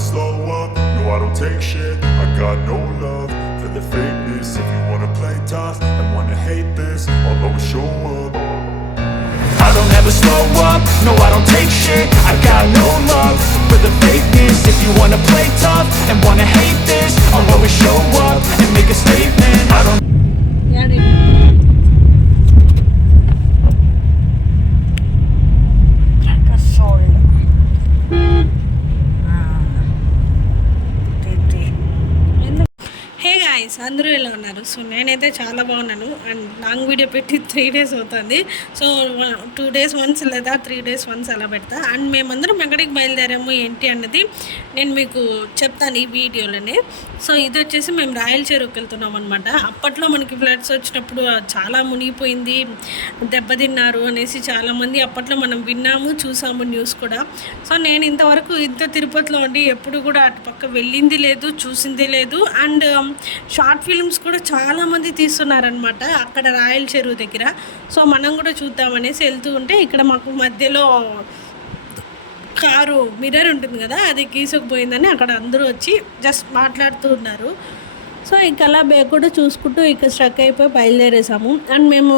slow up, no I don't take shit. I got no love for the fakeness. If you wanna play tough and wanna hate this, I'll always show up. I don't ever slow up, no I don't take shit. I got no love for the fakeness. If you wanna play tough and wanna hate this, I'll always show up and make a statement. I don't అందరూ ఎలా ఉన్నారు? So నేనైతే చాలా బాగున్నాను. And long video పెట్టి 3 days అవుతుంది. So 2 days once లేదా 3 days once అలా పెడతా. అండ్ మేమందరం ఎక్కడికి బయలుదేరాము ఏంటి అన్నది నేను మీకు చెప్తాను ఈ వీడియోలోనే. సో ఇది వచ్చేసి మేము రాయల చెరువుకి వెళ్తున్నాం అనమాట. అప్పట్లో మనకి ఫ్లడ్స్ వచ్చినప్పుడు చాలా మునిగిపోయింది, దెబ్బతిన్నారు అనేసి చాలామంది అప్పట్లో మనం విన్నాము, చూసాము న్యూస్ కూడా. సో నేను ఇంతవరకు తిరుపతిలో ఉండి ఎప్పుడు కూడా అటు పక్క వెళ్ళింది లేదు, చూసింది లేదు. అండ్ షార్ట్ ఫిల్మ్స్ కూడా చాలామంది తీస్తున్నారనమాట అక్కడ రాయల చెరువు దగ్గర. సో మనం కూడా చూద్దామనేసి వెళ్తూ ఉంటే ఇక్కడ మాకు మధ్యలో కారు మిర్రర్ ఉంటుంది కదా, అది గీసుకుపోయిందని అక్కడ అందరూ వచ్చి జస్ట్ మాట్లాడుతూ ఉన్నారు. సో ఇంకా అలా బ్యాగ్ కూడా చూసుకుంటూ ఇక్కడ స్ట్రక్ అయిపోయి బయలుదేరేసాము. అండ్ మేము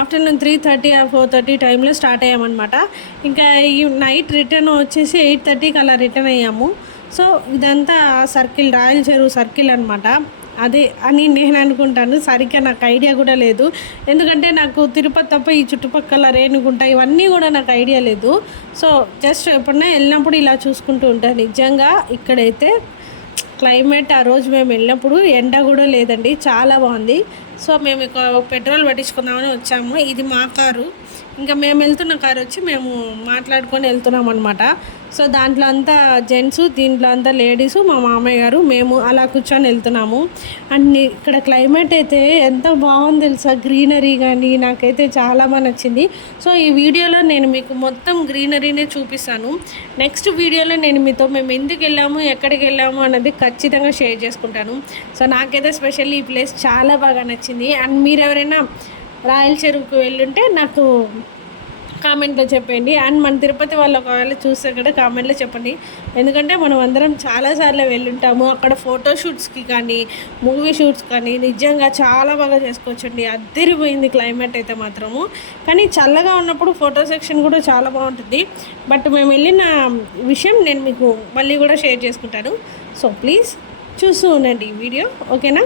ఆఫ్టర్నూన్ 3:30 or 4:30 టైంలో స్టార్ట్ అయ్యామన్నమాట. ఇంకా ఈ నైట్ రిటర్న్ వచ్చేసి 8:30కి అలా రిటర్న్ అయ్యాము. సో ఇదంతా సర్కిల్, రాయల చెరువు సర్కిల్ అనమాట. అదే అని నేను అనుకుంటాను. సరిగ్గా నాకు ఐడియా కూడా లేదు, ఎందుకంటే నాకు తిరుపతి తప్ప ఈ చుట్టుపక్కల రేణుగుంట ఇవన్నీ కూడా నాకు ఐడియా లేదు. సో జస్ట్ ఎప్పుడన్నా వెళ్ళినప్పుడు ఇలా చూసుకుంటూ ఉంటాను. నిజంగా ఇక్కడైతే క్లైమేట్ ఆ రోజు మేము వెళ్ళినప్పుడు ఎండ కూడా లేదండి, చాలా బాగుంది. సో మేము ఇక పెట్రోల్ పట్టించుకుందామని వచ్చాము. ఇది మా కారు, ఇంకా మేము వెళ్తున్న కారు వచ్చి మేము మాట్లాడుకొని వెళ్తున్నాం అనమాట. సో దాంట్లో అంతా జెంట్స్, దీంట్లో అంతా లేడీసు, మా మామయ్య గారు, మేము అలా కూర్చొని వెళ్తున్నాము. అండ్ ఇక్కడ క్లైమేట్ అయితే ఎంత బాగుంది తెలుసా, గ్రీనరీ కానీ నాకైతే చాలా బాగా నచ్చింది. సో ఈ వీడియోలో నేను మీకు మొత్తం గ్రీనరీనే చూపిస్తాను. నెక్స్ట్ వీడియోలో నేను మీతో మేము ఎందుకు వెళ్ళాము, ఎక్కడికి వెళ్ళాము అన్నది ఖచ్చితంగా షేర్ చేసుకుంటాను. సో నాకైతే స్పెషల్లీ ఈ ప్లేస్ చాలా బాగా నచ్చింది. అండ్ మీరు ఎవరైనా రాయల చెరువుకు వెళ్ళుంటే నాకు కామెంట్లో చెప్పండి. అండ్ మన తిరుపతి వాళ్ళు ఒకవేళ చూస్తే కూడా కామెంట్లో చెప్పండి, ఎందుకంటే మనం అందరం చాలాసార్లు వెళ్ళుంటాము. అక్కడ ఫోటోషూట్స్కి కానీ మూవీ షూట్స్ కానీ నిజంగా చాలా బాగా చేసుకోవచ్చండి. అద్దరిపోయింది క్లైమేట్ అయితే మాత్రము. కానీ చల్లగా ఉన్నప్పుడు ఫోటో సెక్షన్ కూడా చాలా బాగుంటుంది. బట్ మేము వెళ్ళిన విషయం నేను మీకు మళ్ళీ కూడా షేర్ చేసుకుంటాను. సో ప్లీజ్ చూస్తూ ఉండండి ఈ వీడియో, ఓకేనా?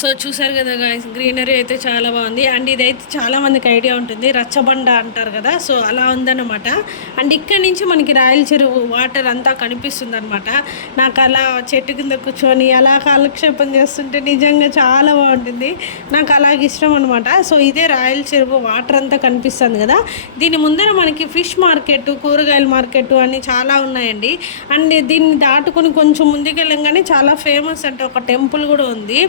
సో చూసారు కదా గాయ్స్, గ్రీనరీ అయితే చాలా బాగుంది. అండ్ ఇదైతే చాలామందికి ఐడియా ఉంటుంది, రచ్చబండ అంటారు కదా, సో అలా ఉందన్నమాట. అండ్ ఇక్కడి నుంచి మనకి రాయల చెరువు వాటర్ అంతా కనిపిస్తుంది అనమాట. నాకు అలా చెట్టు కింద కూర్చొని అలా కాలక్షేపం చేస్తుంటే నిజంగా చాలా బాగుంటుంది, నాకు అలాగే ఇష్టం అనమాట. సో ఇదే రాయల చెరువు వాటర్ అంతా కనిపిస్తుంది కదా. దీని ముందర మనకి ఫిష్ మార్కెట్, కూరగాయల మార్కెట్ అని చాలా ఉన్నాయండి. అండ్ దీన్ని దాటుకొని కొంచెం ముందుకెళ్ళంగానే చాలా ఫేమస్ అంటే ఒక టెంపుల్ కూడా ఉంది,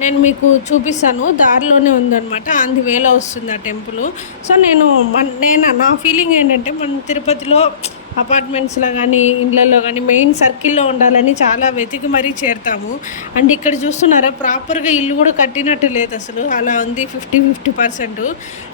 నేను మీకు చూపిస్తాను. దారిలోనే ఉందన్నమాట, అంది వేలో వస్తుంది ఆ టెంపుల్. సో నా ఫీలింగ్ ఏంటంటే మన తిరుపతిలో అపార్ట్మెంట్స్లో కానీ ఇండ్లలో కానీ మెయిన్ సర్కిల్లో ఉండాలని చాలా వెతికి మరీ చేరుతాము. అండ్ ఇక్కడ చూస్తున్నారా, ప్రాపర్గా ఇల్లు కూడా కట్టినట్టు లేదు అసలు, అలా ఉంది 50%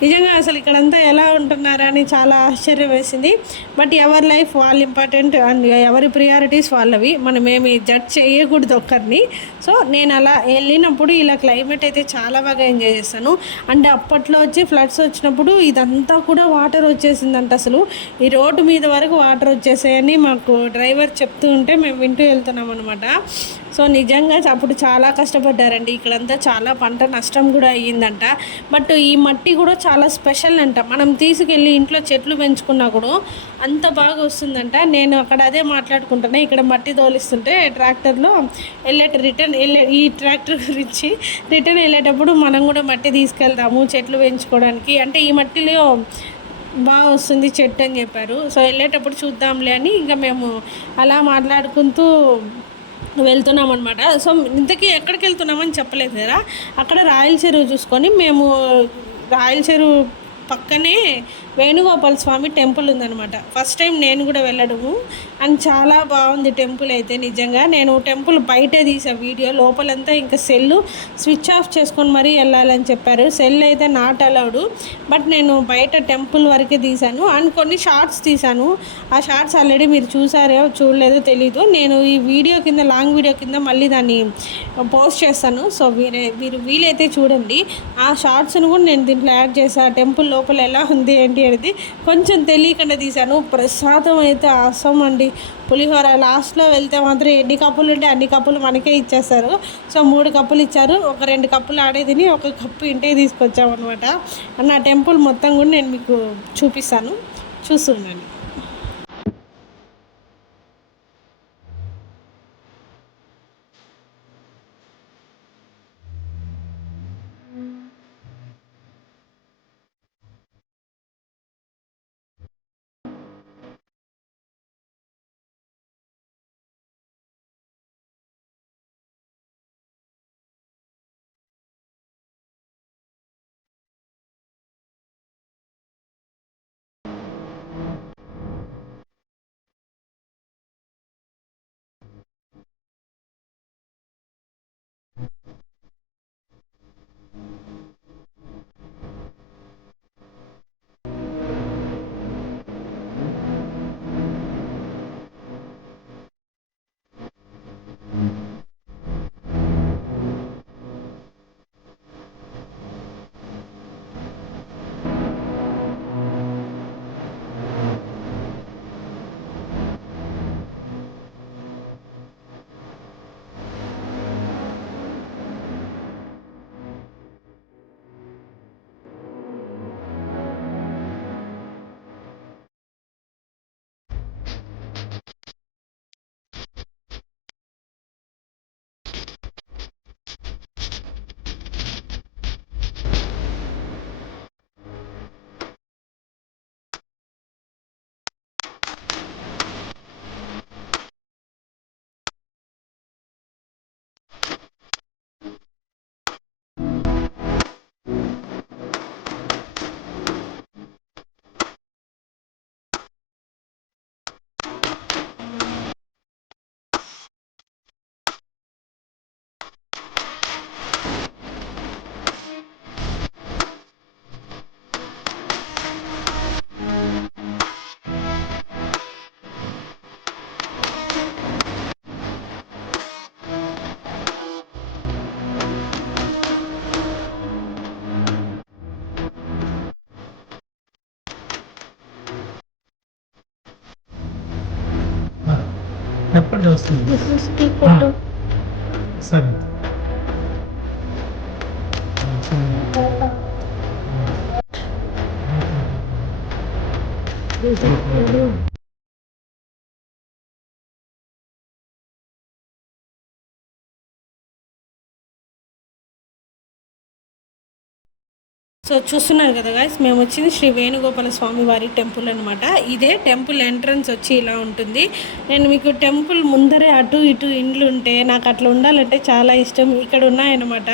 నిజంగా అసలు ఇక్కడంతా ఎలా ఉంటున్నారా అని చాలా ఆశ్చర్యం వేసింది. బట్ ఎవరి లైఫ్ వాళ్ళు ఇంపార్టెంట్ అండ్ ఎవరి ప్రియారిటీస్ వాళ్ళవి, మనం ఏమి జడ్జ్ చేయకూడదు ఒక్కరిని. సో నేను అలా వెళ్ళినప్పుడు ఇలా క్లైమేట్ అయితే చాలా బాగా ఎంజాయ్ చేస్తాను. అండ్ అప్పట్లో వచ్చి ఫ్లడ్స్ వచ్చినప్పుడు ఇదంతా కూడా వాటర్ వచ్చేసిందంట, అసలు ఈ రోడ్డు మీద వరకు వాటర్ వచ్చేసాయని మాకు డ్రైవర్ చెప్తూ ఉంటే మేము వింటూ వెళ్తున్నాం అనమాట. సో నిజంగా అప్పుడు చాలా కష్టపడ్డారండి. ఇక్కడంతా చాలా పంట నష్టం కూడా అయ్యిందంట. బట్ ఈ మట్టి కూడా చాలా స్పెషల్ అంట. మనం తీసుకెళ్ళి ఇంట్లో చెట్లు పెంచుకున్నా కూడా అంత బాగా వస్తుందంట. నేను అక్కడ అదే మాట్లాడుకుంటున్నా. ఇక్కడ మట్టి తోలిస్తుంటే ట్రాక్టర్లో ఈ ట్రాక్టర్ గురించి రిటర్న్ వెళ్ళేటప్పుడు మనం కూడా మట్టి తీసుకెళ్తాము చెట్లు పెంచుకోవడానికి, అంటే ఈ మట్టిలో బాగా వస్తుంది చెట్టు అని చెప్పారు. సో వెళ్ళేటప్పుడు చూద్దాంలే అని ఇంకా మేము అలా మాట్లాడుకుంటూ వెళ్తున్నాం అనమాట. సో ఇంతకీ ఎక్కడికి వెళ్తున్నామని చెప్పలేదు కదా. అక్కడ రాయల చెరువు చూసుకొని మేము రాయల చెరువు పక్కనే వేణుగోపాల స్వామి టెంపుల్ ఉందనమాట. ఫస్ట్ టైం నేను కూడా వెళ్ళడము, అండ్ చాలా బాగుంది టెంపుల్ అయితే. నిజంగా నేను టెంపుల్ బయటే తీసా వీడియో, లోపలంతా ఇంకా సెల్ స్విచ్ ఆఫ్ చేసుకొని మరీ వెళ్ళాలని చెప్పారు. సెల్ అయితే నాట్ అలౌడ్, బట్ నేను బయట టెంపుల్ వరకే తీశాను. అండ్ కొన్ని షార్ట్స్ తీశాను. ఆ షార్ట్స్ ఆల్రెడీ మీరు చూసారో చూడలేదో తెలీదు. నేను ఈ వీడియో కింద లాంగ్ వీడియో కింద మళ్ళీ దాన్ని పోస్ట్ చేస్తాను. సో మీరు వీలైతే చూడండి. ఆ షార్ట్స్ను కూడా నేను దీంట్లో యాడ్ చేశాను. టెంపుల్ లోపల ఎలా ఉంది ఏంటి అనేది కొంచెం తెలియకుండా తీశాను. ప్రసాదం అయితే అసం అండి. పులిహోర లాస్ట్లో వెళ్తే మాత్రం ఎన్ని కప్పులు ఉంటే అన్ని కప్పులు మనకే ఇచ్చేస్తారు. సో 3 కప్పులు ఇచ్చారు. ఒక 2 కప్పులు ఆడే తిని ఒక కప్పు ఇంటికి తీసుకొచ్చామన్నమాట. అండ్ ఆ టెంపుల్ మొత్తం కూడా నేను మీకు చూపిస్తాను, చూస్తున్నాను. ఎప్పటి వస్తుంది సరే. సో చూస్తున్నారు కదా గాయస్, మేము వచ్చింది శ్రీ వేణుగోపాల స్వామి వారి టెంపుల్ అనమాట. ఇదే టెంపుల్ ఎంట్రన్స్ వచ్చి ఇలా ఉంటుంది. నేను మీకు టెంపుల్ ముందరే అటు ఇటు ఇండ్లు ఉంటే నాకు అట్లా ఉండాలంటే చాలా ఇష్టం. ఇక్కడ ఉన్నాయన్నమాట.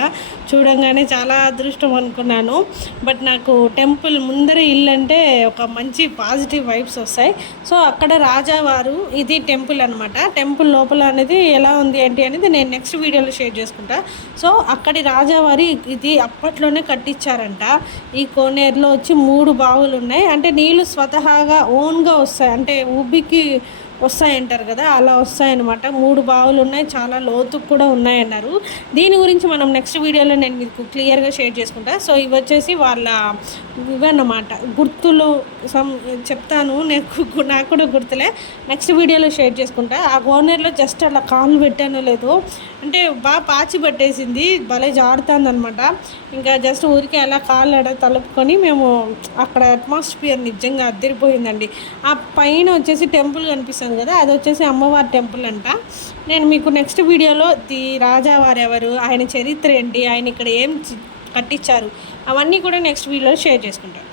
చూడంగానే చాలా అదృష్టం అనుకున్నాను. బట్ నాకు టెంపుల్ ముందరే ఇల్లు అంటే ఒక మంచి పాజిటివ్ వైబ్స్ వస్తాయి. సో అక్కడ రాజావారు ఇది టెంపుల్ అనమాట. టెంపుల్ లోపల అనేది ఎలా ఉంది ఏంటి అనేది నేను నెక్స్ట్ వీడియోలో షేర్ చేసుకుంటా. సో అక్కడి రాజావారి ఇది అప్పట్లోనే కట్టించారంట. ఈ కోనేరులో వచ్చి 3 బావులు ఉన్నాయి. అంటే నీళ్ళు స్వతహాగా ఓన్గా వస్తాయి, అంటే ఉబ్బికి వస్తాయంటారు కదా, అలా వస్తాయన్నమాట. 3 బావులు ఉన్నాయి, చాలా లోతుకు కూడా ఉన్నాయన్నారు. దీని గురించి మనం నెక్స్ట్ వీడియోలో నేను మీకు క్లియర్గా షేర్ చేసుకుంటా. సో ఇవి వచ్చేసి వాళ్ళ ఇవన్నమాట గుర్తులు చెప్తాను, నాకు కూడా గుర్తులే, నెక్స్ట్ వీడియోలో షేర్ చేసుకుంటా. ఆ కోనేరులో జస్ట్ అలా కాళ్ళు పెట్టానో లేదో, అంటే బాగా పాచి పట్టేసింది, భలే జారుతుంది అనమాట. ఇంకా జస్ట్ ఊరికే అలా కాళ్ళు తలుపుకొని మేము అక్కడ అట్మాస్ఫియర్ నిజంగా అద్దరిపోయిందండి. ఆ పైన వచ్చేసి టెంపుల్ కనిపిస్తుంది కదా, అది వచ్చేసి అమ్మవారి టెంపుల్ అంట. నేను మీకు నెక్స్ట్ వీడియోలో రాజావారు ఎవరు, ఆయన చరిత్ర ఏంటి, ఆయన ఇక్కడ ఏం కట్టించారు, అవన్నీ కూడా నెక్స్ట్ వీడియోలో షేర్ చేసుకుంటాను.